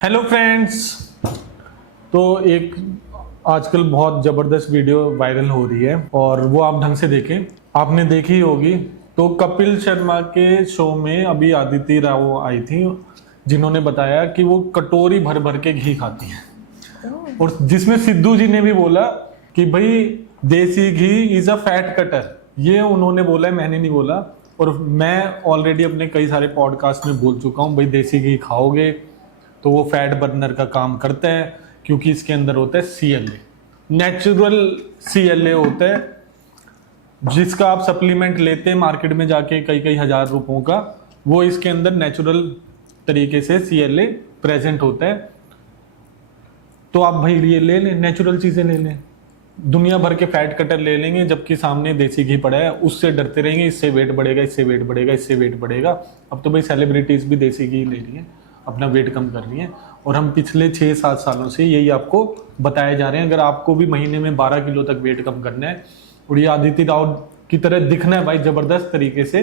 Hello friends. तो एक आजकल बहुत ज़बरदस्त वीडियो वायरल हो रही है और वो आप ढंग से देखें। आपने देखी होगी। तो कपिल शर्मा के शो में अभी अदिति राव आई थी, जिन्होंने बताया कि वो कटोरी भर भर के घी खाती हैं और जिसमें सिद्धू जी ने भी बोला कि भाई देसी घी इज़ अ फैट कटर। ये उन्होंने बोला है, मैंने नहीं बोला। और मैं ऑलरेडी अपने कई सारे पॉडकास्ट में बोल चुका हूँ, भाई देसी घी खाओगे तो वो फैट बर्नर का काम करता है, क्योंकि इसके अंदर होता है CLA, नेचुरल CLA होता है, जिसका आप सप्लीमेंट लेते हैं मार्केट में जाके कई कई हजार रुपयों का, वो इसके अंदर नेचुरल तरीके से CLA प्रेजेंट होता है। तो आप भाई ये ले लें, नेचुरल चीज़ें ले लें। दुनिया भर के फैट कटर ले लेंगे, जबकि सामने देसी घी पड़ा है, उससे डरते रहेंगे इससे वेट बढ़ेगा, इससे वेट बढ़ेगा, इससे वेट बढ़ेगा। अब तो भाई सेलिब्रिटीज़ भी देसी घी ले रही है, अपना वेट कम कर रही है। और हम पिछले 6-7 सालों से यही आपको बताए जा रहे हैं। अगर आपको भी महीने में 12 किलो तक वेट कम करना है और ये अदिति राव की तरह दिखना है भाई ज़बरदस्त तरीके से,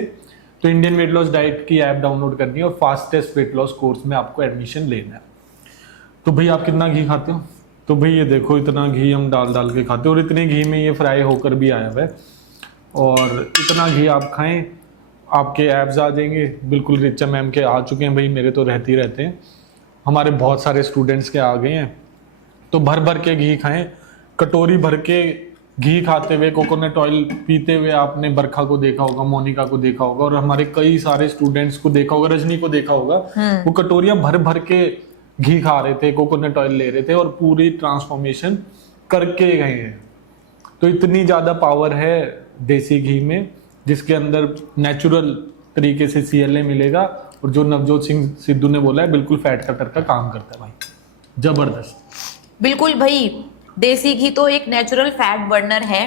तो इंडियन वेट लॉस डाइट की ऐप डाउनलोड करनी है और फास्टेस्ट वेट लॉस कोर्स में आपको एडमिशन लेना है। तो भाई आप कितना घी खाते हो? तो भाई ये देखो, इतना घी हम डाल डाल के खाते हैं और इतने घी में ये फ्राई होकर भी आया हुआ है। और इतना घी आप खाएं, आपके एब्स आ जाएंगे। बिल्कुल रिचा मैम के आ चुके हैं भाई, मेरे तो रहते ही रहते हैं, हमारे बहुत सारे स्टूडेंट्स के आ गए हैं। तो भर भर के घी खाएं, कटोरी भर के घी खाते हुए, कोकोनट ऑयल पीते हुए आपने बरखा को देखा होगा, मोनिका को देखा होगा और हमारे कई सारे स्टूडेंट्स को देखा होगा, रजनी को देखा होगा। वो कटोरियां भर भर के घी खा रहे थे, कोकोनट ऑयल ले रहे थे और पूरी ट्रांसफॉर्मेशन करके गए हैं। तो इतनी ज़्यादा पावर है देसी घी में, जिसके अंदर नेचुरल तरीके से CLA मिलेगा। और जो नवजोत सिंह सिद्धू ने बोला है, बिल्कुल फैट कटर का काम करता है भाई, जबरदस्त। बिल्कुल भाई, देसी घी तो एक नेचुरल फैट बर्नर है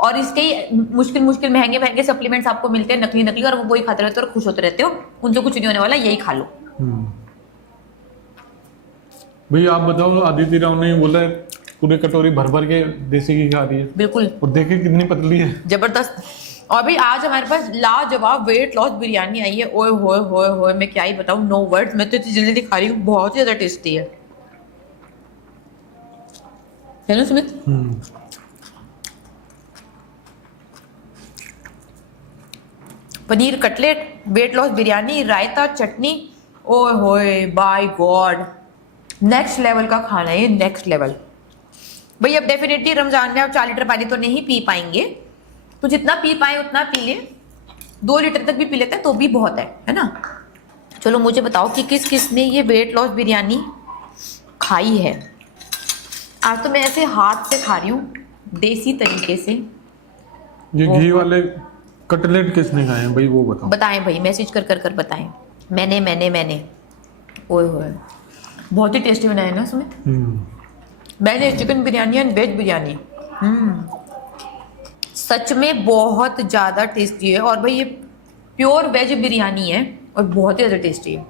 और इसके मुश्किल महंगे महंगे सप्लीमेंट्स आपको मिलते हैं नकली, और वो वही खाते रहते हो और खुश होते रहते हो। उनसे कुछ नहीं होने वाला, यही खा लो। भाई आप बताओ, अदिति राव ने बोला है पूरे कटोरी भर भर के देसी घी खा रही है। बिल्कुल, और देखिए कितनी पतली है, जबरदस्त। और भाई आज हमारे पास लाजवाब वेट लॉस बिरयानी आई है। ओए होए होए होए, मैं क्या ही बताऊं, नो वर्ड्स। मैं तो इतनी जल्दी खा रही हूँ, बहुत ही ज्यादा टेस्टी है ना Sumit? Paneer cutlet, weight loss biryani, raita, chutney, ओए होए बाय गॉड, नेक्स्ट लेवल का खाना है ये, नेक्स्ट लेवल। भाई अब डेफिनेटली रमजान में आप 4 लीटर पानी तो नहीं पी पाएंगे, तो जितना पी पाए उतना पी ले। 2 लीटर तक भी पी लेते हैं तो भी बहुत है ना। चलो मुझे बताओ कि किस किस ने ये वेट लॉस बिरयानी खाई है। आज तो मैं ऐसे हाथ से खा रही हूँ, देसी तरीके से। ये घी वाले कटलेट किसने खाए हैं भाई, वो बताओ। बताएं भाई, मैसेज कर कर कर बताएं। मैंने ओए होए, बहुत ही टेस्टी बनाया ना उसमें। मैंने chicken biryani and veg biryani, सच में बहुत ज़्यादा टेस्टी है। और भाई ये प्योर वेज बिरयानी है और बहुत ही ज़्यादा टेस्टी है।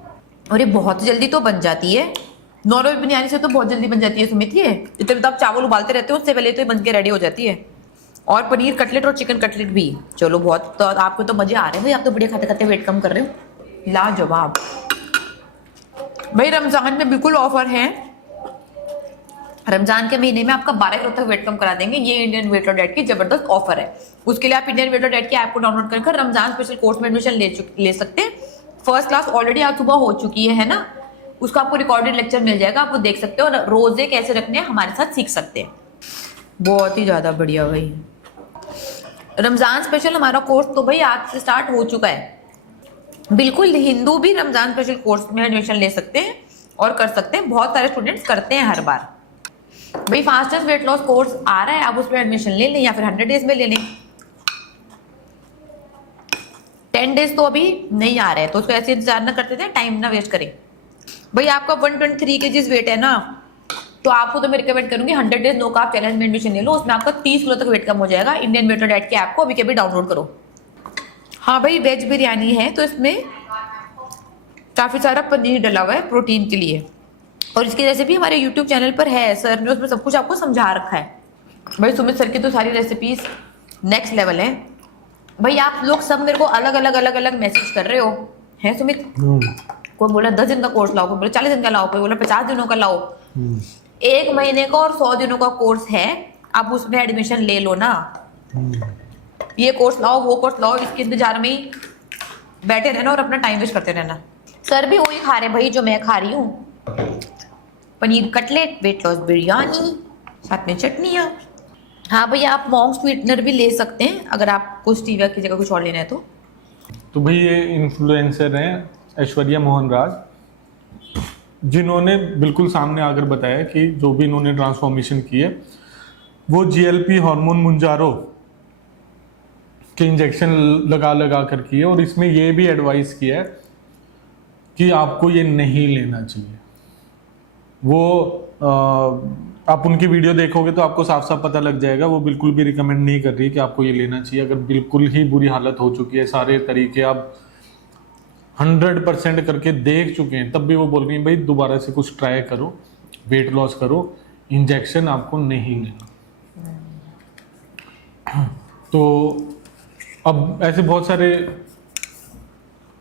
और ये बहुत जल्दी तो बन जाती है, नॉर्मल बिरयानी से तो बहुत जल्दी बन जाती है सुमित। ये इतने मतलब आप चावल उबालते रहते हो, उससे पहले तो ये बन के रेडी हो जाती है। और पनीर कटलेट और चिकन कटलेट भी, चलो बहुत, तो आपको तो मजे आ रहे हैं भाई, आप तो बढ़िया खाते खाते वेट कम कर रहे हो। लाजवाब भाई। रमजान में बिल्कुल ऑफर है, रमजान के महीने में आपका 12 किलो तक वेट कम करा देंगे। ये इंडियन वेट लॉस डाइट की जबरदस्त ऑफर है। उसके लिए आप इंडियन वेट लॉस डाइट की ऐप को डाउनलोड कर रमजान स्पेशल कोर्स में एडमिशन ले सकते हैं। फर्स्ट क्लास ऑलरेडी आज सुबह हो चुकी है ना, उसका आपको रिकॉर्डेड लेक्चर मिल जाएगा, आप वो देख सकते हो और रोजे कैसे रखने हैं हमारे साथ सीख सकते हैं। बहुत ही ज्यादा बढ़िया भाई। रमजान स्पेशल हमारा कोर्स तो भाई आज से स्टार्ट हो चुका है। बिल्कुल हिंदू भी रमजान स्पेशल कोर्स में एडमिशन ले सकते हैं और कर सकते हैं। बहुत सारे स्टूडेंट्स करते हैं हर बार। भाई फास्टेस्ट वेट लॉस कोर्स आ रहा है, आप उसमें एडमिशन ले लें या फिर 100 डेज में ले लें। 10 डेज तो अभी नहीं आ रहे हैं, तो उसको ऐसे इंतजार ना करते थे, टाइम ना वेस्ट करें। भाई आपका 123 kg वेट है ना, तो आपको तो मैं रिकमेंड करूंगी 100 डेज नो कार्ब चैलेंज में एडमिशन ले लो। उसमें आपका 30 किलो तक वेट कम हो जाएगा। इंडियन वेट लॉस डाइट की ऐप को अभी के अभी डाउनलोड करो। हाँ भाई, वेज बिरयानी है तो इसमें काफी सारा पनीर डला हुआ है प्रोटीन के लिए, और इसकी रेसिपी हमारे YouTube चैनल पर है। सर ने उसमें सब कुछ आपको समझा रखा है। भाई सुमित सर की तो सारी रेसिपीज नेक्स्ट लेवल है भाई। आप लोग सब मेरे को अलग अलग मैसेज कर रहे हो हैं सुमित। कोई बोला 10 दिन का कोर्स लाओ, कोई बोला 40 दिन का लाओ, कोई बोला 50 दिनों का लाओ। 1 महीने का और 100 दिनों का कोर्स है, आप उसमें एडमिशन ले लो ना। ये कोर्स लाओ, वो कोर्स लाओ, इसके इंतजार में ही बैठे रहना और अपना टाइम वेस्ट करते रहना। सर भी वही खा रहे भाई जो मैं खा रही हूँ, paneer cutlet, weight loss biryani, साथ में चटनियाँ। हाँ भैया, आप मॉन्क स्वीटनर भी ले सकते हैं अगर आपको स्टीविया की जगह कुछ और लेना है तो भाई ये इन्फ्लुएंसर हैं ऐश्वर्या मोहन राज, जिन्होंने बिल्कुल सामने आकर बताया कि जो भी इन्होंने ट्रांसफॉर्मेशन की है वो GLP हार्मोन मुंजारो के इंजेक्शन लगा कर की है, और इसमें ये भी एडवाइस किया है कि आपको ये नहीं लेना चाहिए। वो आप उनकी वीडियो देखोगे तो आपको साफ साफ पता लग जाएगा, वो बिल्कुल भी रिकमेंड नहीं कर रही कि आपको ये लेना चाहिए। अगर बिल्कुल ही बुरी हालत हो चुकी है, सारे तरीके आप 100% करके देख चुके हैं, तब भी वो बोल रही है भाई दोबारा से कुछ ट्राई करो, वेट लॉस करो, इंजेक्शन आपको नहीं लेना। तो अब ऐसे बहुत सारे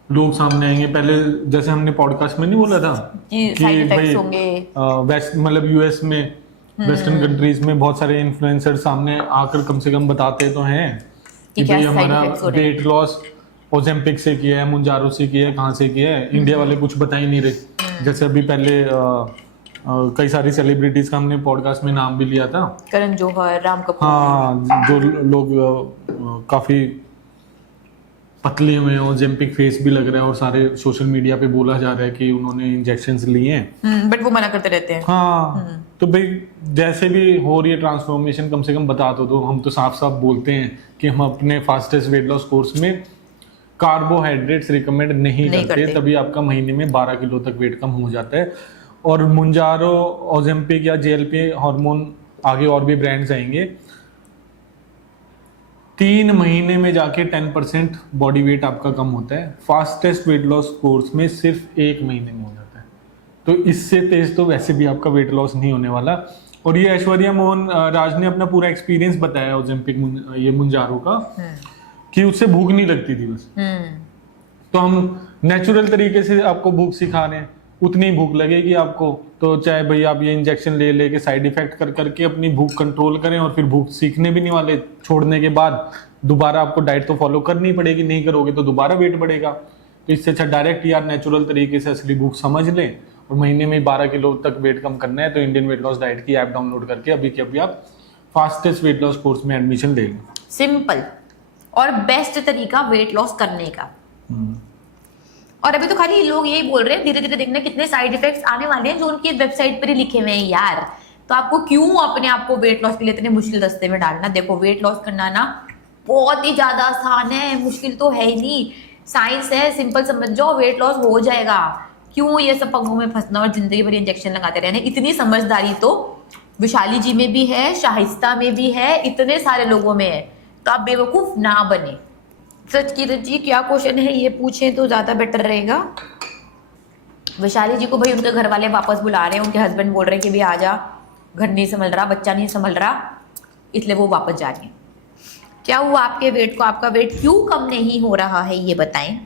लोग सामने आएंगे। पहले जैसे हमने पॉडकास्ट में नहीं बोला था कि साइड इफेक्ट्स होंगे, वेस्ट मतलब यूएस में, वेस्टर्न कंट्रीज में बहुत सारे इन्फ्लुएंसर सामने आकर कम से कम बताते तो हैं कि भाई हमारा वेट लॉस ओजेम्पिक से किया है, मुंजारो से किया है, कहाँ से किया है। इंडिया वाले कुछ बता ही नहीं रहे। जैसे अभी पहले कई सारी सेलिब्रिटीज का हमने पॉडकास्ट में नाम भी लिया था, करण जौहर, राम कपूर। हाँ, जो लोग काफी पतले हुए हैं, ओजेम्पिक फेस भी लग रहा है, और सारे सोशल मीडिया पे बोला जा रहा है कि उन्होंने इंजेक्शंस लिए हैं, बट वो मना करते रहते हैं। हाँ, तो भाई जैसे भी हो रही है ट्रांसफॉर्मेशन, कम से कम बता दो। हम तो साफ साफ बोलते हैं कि हम अपने फास्टेस्ट वेट लॉस कोर्स में कार्बोहाइड्रेट्स रिकमेंड नहीं करते, तभी आपका महीने में 12 किलो तक वेट कम हो जाता है। और मुंजारो, ओजेम्पिक या GLP हार्मोन, आगे और भी ब्रांड्स आएंगे, 3 महीने में जाके 10% बॉडी वेट आपका कम होता है। फास्टेस्ट वेट लॉस कोर्स में सिर्फ 1 महीने में हो जाता है। तो इससे तेज तो वैसे भी आपका वेट लॉस नहीं होने वाला। और ये ऐश्वर्या मोहन राज ने अपना पूरा एक्सपीरियंस बताया ओजेम्पिक ये मुंजारो का, कि उससे भूख नहीं लगती थी बस। तो हम नेचुरल तरीके से आपको भूख सिखा रहे हैं, उतनी भूख लगेगी आपको। तो चाहे भाई आप ये इंजेक्शन ले लेके साइड इफेक्ट कर करके अपनी भूख कंट्रोल करें, और फिर भूख सीखने भी नहीं वाले। छोड़ने के बाद दोबारा आपको डाइट तो फॉलो करनी पड़ेगी, नहीं करोगे तो दोबारा वेट बढ़ेगा। तो इससे अच्छा डायरेक्ट यार नेचुरल तरीके से असली भूख समझ लें, और महीने में 12 किलो तक वेट कम करना है तो इंडियन वेट लॉस डाइट की ऐप डाउनलोड करके अभी के अभी आप फास्टेस्ट वेट लॉस कोर्स में एडमिशन ले लें। सिंपल और बेस्ट तरीका वेट लॉस करने का। और अभी तो खाली लोग यही बोल रहे हैं, धीरे धीरे देखना कितने साइड इफेक्ट्स आने वाले हैं जो उनकी वेबसाइट पर ही लिखे हुए हैं यार। तो आपको क्यों अपने आप को वेट लॉस के लिए इतने मुश्किल रास्ते में डालना। देखो वेट लॉस करना ना बहुत ही ज्यादा आसान है, मुश्किल तो है ही नहीं, साइंस है, सिंपल समझ जाओ, वेट लॉस हो जाएगा। क्यों ये सब पंगों में फंसना और जिंदगी भर इंजेक्शन लगाते रहने। इतनी समझदारी तो विशाली जी में भी है, शाहिस्ता में भी है, इतने सारे लोगों में है। तो आप बेवकूफ ना बने। सच की जी क्या क्वेश्चन है ये पूछें तो ज्यादा बेटर रहेगा। वैशाली जी को भाई उनके घर वाले वापस बुला रहे हैं, उनके हस्बैंड बोल रहे हैं कि भाई आजा, घर नहीं संभल रहा, बच्चा नहीं संभल रहा, इसलिए वो वापस जा रही हैं। क्या हुआ आपके वेट को, आपका वेट क्यों कम नहीं हो रहा है ये बताएं।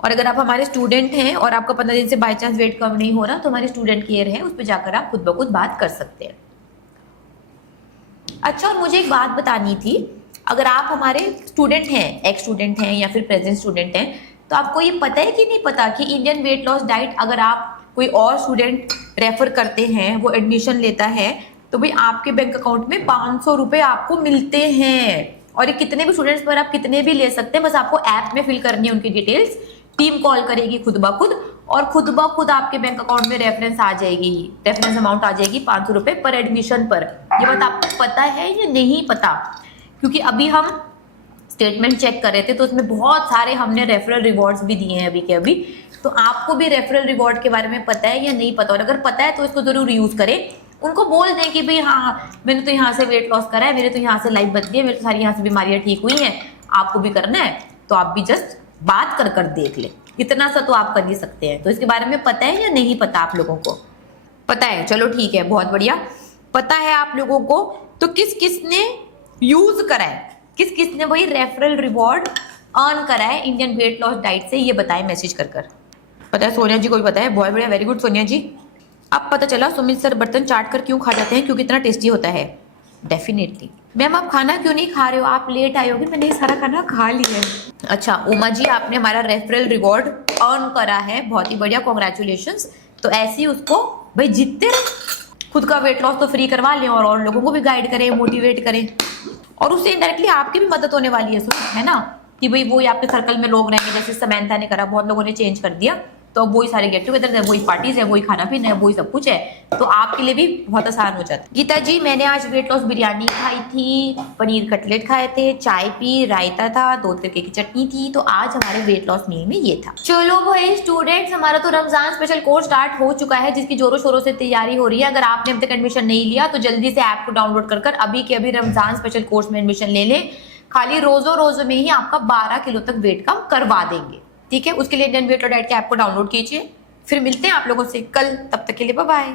और अगर आप हमारे स्टूडेंट हैं और आपका 15 दिन से बाई चांस वेट कम नहीं हो रहा तो हमारी स्टूडेंट केयर है, उस पर जाकर आप खुद ब खुद बात कर सकते हैं। अच्छा, और मुझे एक बात बतानी थी, अगर आप हमारे स्टूडेंट हैं, एक्स स्टूडेंट हैं या फिर प्रेजेंट स्टूडेंट हैं, तो आपको ये पता है कि नहीं पता कि इंडियन वेट लॉस डाइट अगर आप कोई और स्टूडेंट रेफर करते हैं, वो एडमिशन लेता है, तो भाई आपके बैंक अकाउंट में 500 रुपये आपको मिलते हैं। और ये कितने भी स्टूडेंट्स पर आप कितने भी ले सकते हैं, बस आपको ऐप में फिल करनी है उनकी डिटेल्स, टीम कॉल करेगी खुद ब खुद, और खुद ब खुद आपके बैंक अकाउंट में रेफरेंस आ जाएगी, रेफरेंस अमाउंट आ जाएगी 500 रुपये पर एडमिशन पर। ये बात आपको पता है या नहीं पता? क्योंकि अभी हम स्टेटमेंट चेक कर रहे थे तो उसमें बहुत सारे हमने रेफरल रिवॉर्ड्स भी दिए हैं अभी के अभी। तो आपको भी रेफरल रिवॉर्ड के बारे में पता है या नहीं पता? और अगर पता है तो इसको जरूर यूज करें। उनको बोल दें कि भाई हाँ मैंने तो यहाँ से वेट लॉस करा है, मेरे तो यहाँ से लाइफ बदली है, मेरे तो सारी यहाँ से बीमारियाँ ठीक हुई हैं, आपको भी करना है तो आप भी जस्ट बात कर कर देख ले। इतना सा तो आप कर ही सकते हैं। तो इसके बारे में पता है या नहीं पता? आप लोगों को पता है, चलो ठीक है, बहुत बढ़िया, पता है आप लोगों को। तो किस किस ने यूज करा है, किस किस ने वही रेफरल रिवॉर्ड अर्न करा है इंडियन वेट लॉस डाइट से, ये बताएं मैसेज कर कर। पता है सोनिया जी को भी पता है, बहुत बढ़िया, वेरी गुड सोनिया जी। अब पता चला सुमित सर बर्तन चाट कर क्यों खा जाते हैं, क्योंकि इतना टेस्टी होता है। डेफिनेटली। मैम आप खाना क्यों नहीं खा रहे हो, आप लेट आए होगे, मैंने सारा खाना खा लिया है। अच्छा उमा जी, आपने हमारा रेफरल रिवॉर्ड अर्न करा है, बहुत ही बढ़िया, कॉन्ग्रेचुलेशंस। तो ऐसे ही उसको भाई जीतते रहे, खुद का वेट लॉस तो फ्री करवा लें और लोगों को भी गाइड करें, मोटिवेट करें, और उससे इनडायरेक्टली आपकी भी मदद होने वाली है ना, कि भाई वही आपके सर्कल में लोग रहेंगे, जैसे समंथा ने करा, बहुत लोगों ने चेंज कर दिया, तो अब वही सारे गेट टुगेदर है, वही पार्टीज है, वही खाना पीना है, वही सब कुछ है, तो आपके लिए भी बहुत आसान हो जाता है। गीता जी, मैंने आज वेट लॉस बिरयानी खाई थी, पनीर कटलेट खाए थे, चाय पी, रायता था, 2 तरीके की चटनी थी, तो आज हमारे वेट लॉस मील में ये था। चलो भाई स्टूडेंट्स, हमारा तो रमजान स्पेशल कोर्स स्टार्ट हो चुका है, जिसकी जोरों शोरों से तैयारी हो रही है। अगर आपने अब तक एडमिशन नहीं लिया तो जल्दी से ऐप को डाउनलोड कर अभी के अभी रमजान स्पेशल कोर्स में एडमिशन ले लें। खाली रोजों में ही आपका 12 किलो तक वेट कम करवा देंगे, ठीक है। उसके लिए इंडियन वेट लॉस डाइट के ऐप को डाउनलोड कीजिए। फिर मिलते हैं आप लोगों से कल, तब तक के लिए बाय बाय।